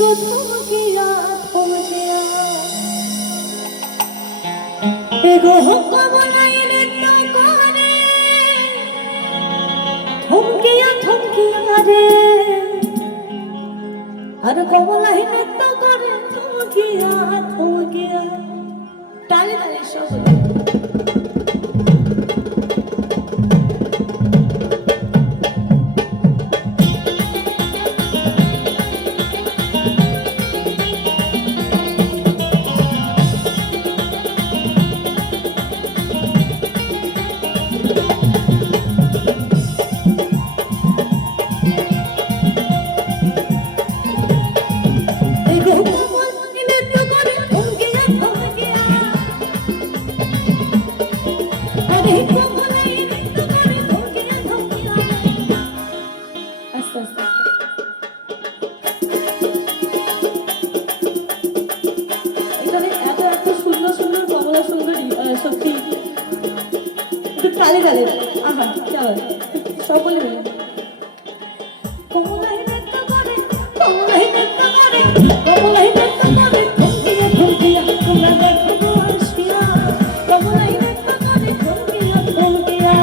গো থমকিয়া থমকিয়া এগো কমলাইলে তো করে থমকিয়া থমকিয়া রে আর কমলাইলে তো করে থমকিয়া থমকিয়া তালে তালে সব সত্যি একটু তালে তালে আহা চলো সকলে মিলে কমলাই নৃত্য করে কমলাই নৃত্য করে কমলাই নৃত্য করে থমকিয়া থমকিয়া তোমরা দেখো গো আসিয়া কমলাই নৃত্য করে থমকিয়া থমকিয়া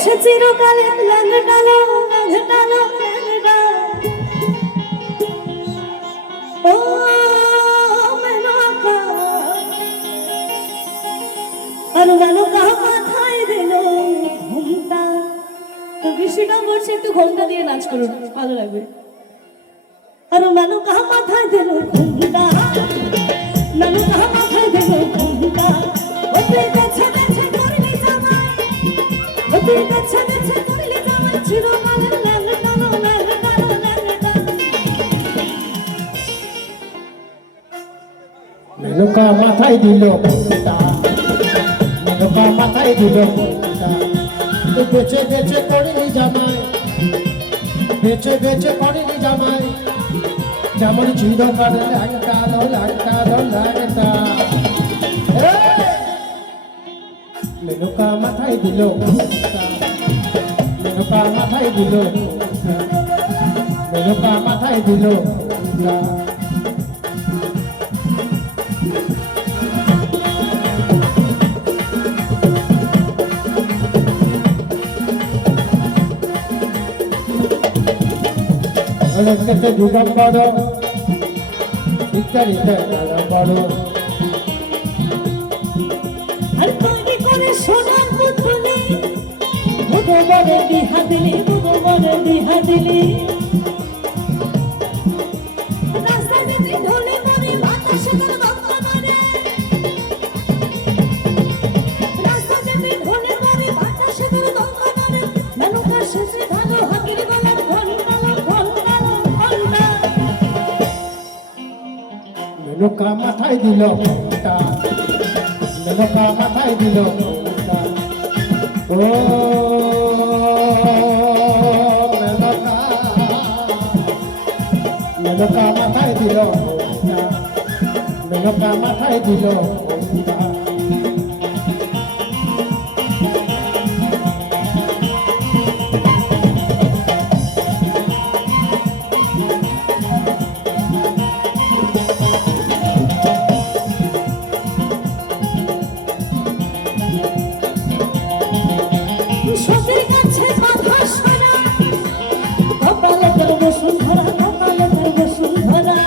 সে চিরকালে ল্যাংডালো ল্যাংডালো ল্যাংডা ও মেনকা আর মেনকা মাথায় দিল ঘুমটা তো বৃষ্টিটা পড়ছে একটু ঘোমটা দিয়ে নাচ করুন ভালো লাগবে আর মেনকা মাথায় দিল ঘুমটা মেনকা মাথায় দিল ঘুমটা ও তুই বেছে বেছে করলি জামাই তুই বেছে বেছে করলি জামাই চিরকালের ল্যাংডালো ল্যাংডালো ল্যাংডা মেনকা মাথায় দিল ঘুমটা মেনকা মাথায় দিল ঘুমটা তুই বেছে বেছে করলি জামাই বেছে বেছে করলি জামাই যেমন চিরকালের ল্যাংডালো ল্যাংডালো ল্যাংডা মেনকা মাথায় দিল মেনকা মাথায় দিল মেনকা মাথায় দিল কেটে দিগম্বর ইত্যাদিতে বড় আর তৈরি করে সোনার পুতুলি ভগবানের বিহা দিলি ভগবানের বিহা দিলি রাস্তা যেতে ঢলে মরে বাতাসে তোর বাংলা মারে রাস্তা যেতে ঢলে মরে বাতাসে তোর বাংলা মারে মেনকা শেষে ভালো হাতির গলার ঘন্টা ঘন্টা ঘন্টা মেনকা মাথায় দিল ঘন্টা মেনকা মাথায় দিল ঘন্টা ও মেনকা মেনকা মাথায় দিল ঘন্টা মেনকা মাথায় দিল ঘন্টা সতের কাছে বাধা সারা কপালে তোর বসুন ধরা কপালে তোর বসুন ধরা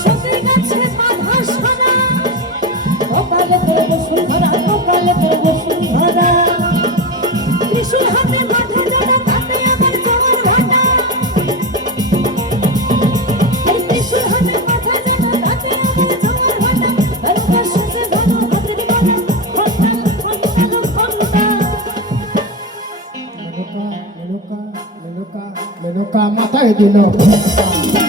সতের কাছে বাধা সারা কপালে তোর বসুন ধরা কপালে তোর বসুন ধরা ত্রিশূল হাতে মাথা জোড়া তাতে আমার জোয়ার ভাটা এই ত্রিশূল হাতে মাথা জোড়া তাতে আমার জোয়ার ভাটা তার শেষে ধরো হাতের গলা মেনকা মাথায় দিল ঘন্টা